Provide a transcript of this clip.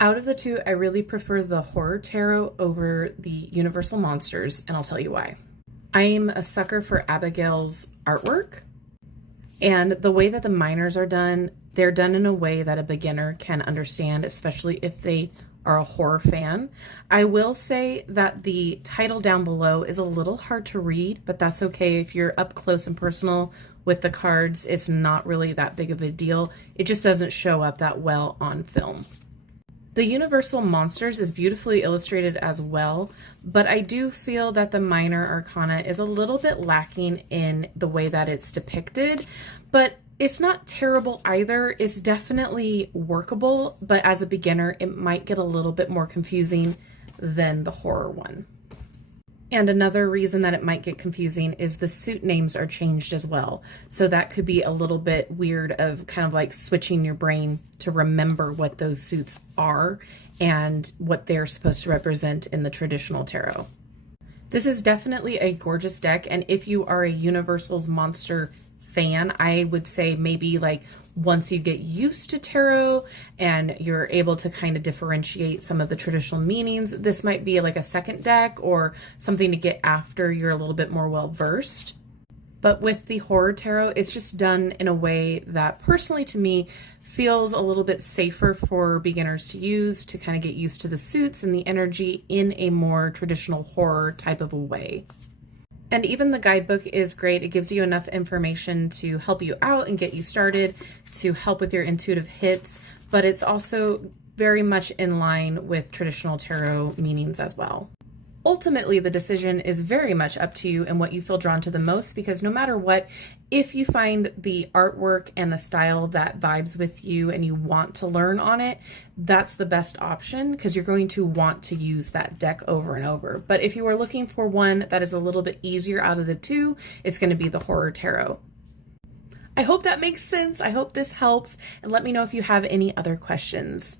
Out of the two, I really prefer the Horror Tarot over the Universal Monsters, and I'll tell you why. I'm a sucker for Abigail's artwork, and the way that the minors are done, they're done in a way that a beginner can understand, especially if they are a horror fan. I will say that the title down below is a little hard to read, but that's okay. If you're up close and personal with the cards, it's not really that big of a deal. It just doesn't show up that well on film. The Universal Monsters is beautifully illustrated as well, but I do feel that the Minor Arcana is a little bit lacking in the way that it's depicted, but it's not terrible either. It's definitely workable, but as a beginner, it might get a little bit more confusing than the horror one. And another reason that it might get confusing is the suit names are changed as well. So that could be a little bit weird of kind of like switching your brain to remember what those suits are and what they're supposed to represent in the traditional tarot. This is definitely a gorgeous deck, and if you are a Universal's Monster fan, I would say maybe like once you get used to tarot and you're able to kind of differentiate some of the traditional meanings, this might be like a second deck or something to get after you're a little bit more well versed. But with the Horror Tarot, it's just done in a way that personally to me feels a little bit safer for beginners to use to kind of get used to the suits and the energy in a more traditional horror type of a way. And even the guidebook is great. It gives you enough information to help you out and get you started, to help with your intuitive hits, but it's also very much in line with traditional tarot meanings as well. Ultimately, the decision is very much up to you and what you feel drawn to the most, because no matter what, if you find the artwork and the style that vibes with you and you want to learn on it, that's the best option because you're going to want to use that deck over and over. But if you are looking for one that is a little bit easier out of the two, it's going to be the Horror Tarot. I hope that makes sense. I hope this helps, and let me know if you have any other questions.